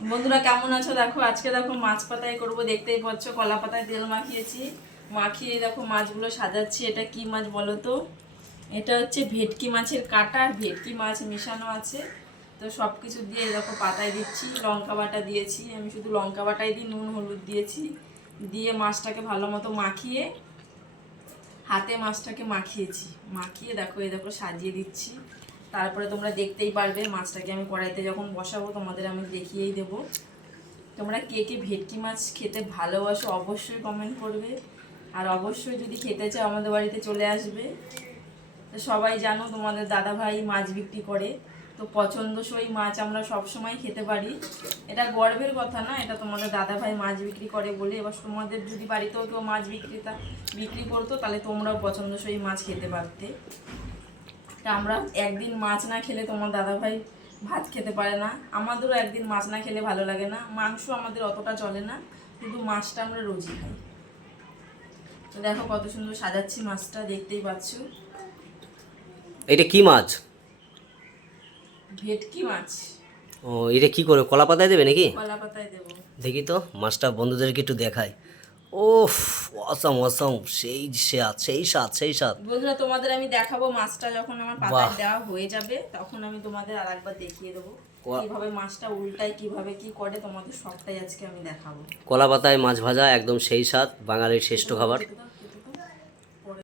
বন্ধুরা কেমন আছো? দেখো আজকে দেখো মাছ পাতায় করবো, দেখতেই পাচ্ছ কলা পাতায় তেল মাখিয়েছি। মাখিয়ে দেখো মাছগুলো সাজাচ্ছি। এটা কি মাছ বলো তো? এটা হচ্ছে ভেটকি মাছের কাঁটা আর ভেটকি মাছ মেশানো আছে। তো সব কিছু দিয়ে দেখো পাতায় দিচ্ছি, লঙ্কা বাটা দিয়েছি, আমি শুধু লঙ্কা বাটাই দিই, নুন হলুদ দিয়েছি। দিয়ে মাছটাকে ভালো মতো মাখিয়ে হাতে মাছটাকে মাখিয়েছি। মাখিয়ে দেখো এই দেখো সাজিয়ে দিচ্ছি। তারপরে তোমরা দেখতেই পারবে মাছটাকে আমি কড়াইতে যখন বসাবো তোমাদের আমি দেখিয়েই দেবো। তোমরা কে কে ভেটকি মাছ খেতে ভালোবাসো অবশ্যই কমেন্ট করবে। আর অবশ্যই যদি খেতে চাও আমাদের বাড়িতে চলে আসবে। তো সবাই জানো তোমাদের দাদাভাই মাছ বিক্রি করে, তো পছন্দসই মাছ আমরা সব সময় খেতে পারি। এটা গর্বের কথা না, এটা তোমাদের দাদাভাই মাছ বিক্রি করে বলে। এবার তোমাদের যদি বাড়িতেও কেউ মাছ বিক্রি করতো তাহলে তোমরাও পছন্দসই মাছ খেতে পারতে। তা আমরা একদিন মাছ না খেলে তোমার দাদাভাই ভাত খেতে পারে না, আমাদেরও একদিন মাছ না খেলে ভালো লাগে না। মাংস আমাদের অতটা চলে না, কিন্তু মাছটা আমরা রোজই খাই। তো দেখো কত সুন্দর সাজাচ্ছি মাছটা, দেখতেই পাচ্ছ। এটা কি মাছ? ভেটকি মাছ। ও, এটা কি করে কলা পাতায় দেবে নাকি? কলা পাতায় দেবো। দেখি তো মাছটা বন্ধুদেরকে একটু দেখাই। ওফ, অসম অসম, সেই স্বাদ সেই স্বাদ সেই স্বাদ। বন্ধুরা তোমাদের আমি দেখাবো মাছটা যখন আমার বাহ। পাতায় দেওয়া হয়ে যাবে, তখন আমি তোমাদের আর একবার দেখিয়ে দেবো ওয়া- কিভাবে মাছটা উল্টায়, কিভাবে কি করে, তোমাদের সবটাই আজকে আমি দেখাবো। কলা পাতায় মাছ ভাজা একদম সেই স্বাদ, বাঙালির শ্রেষ্ঠ খাবার।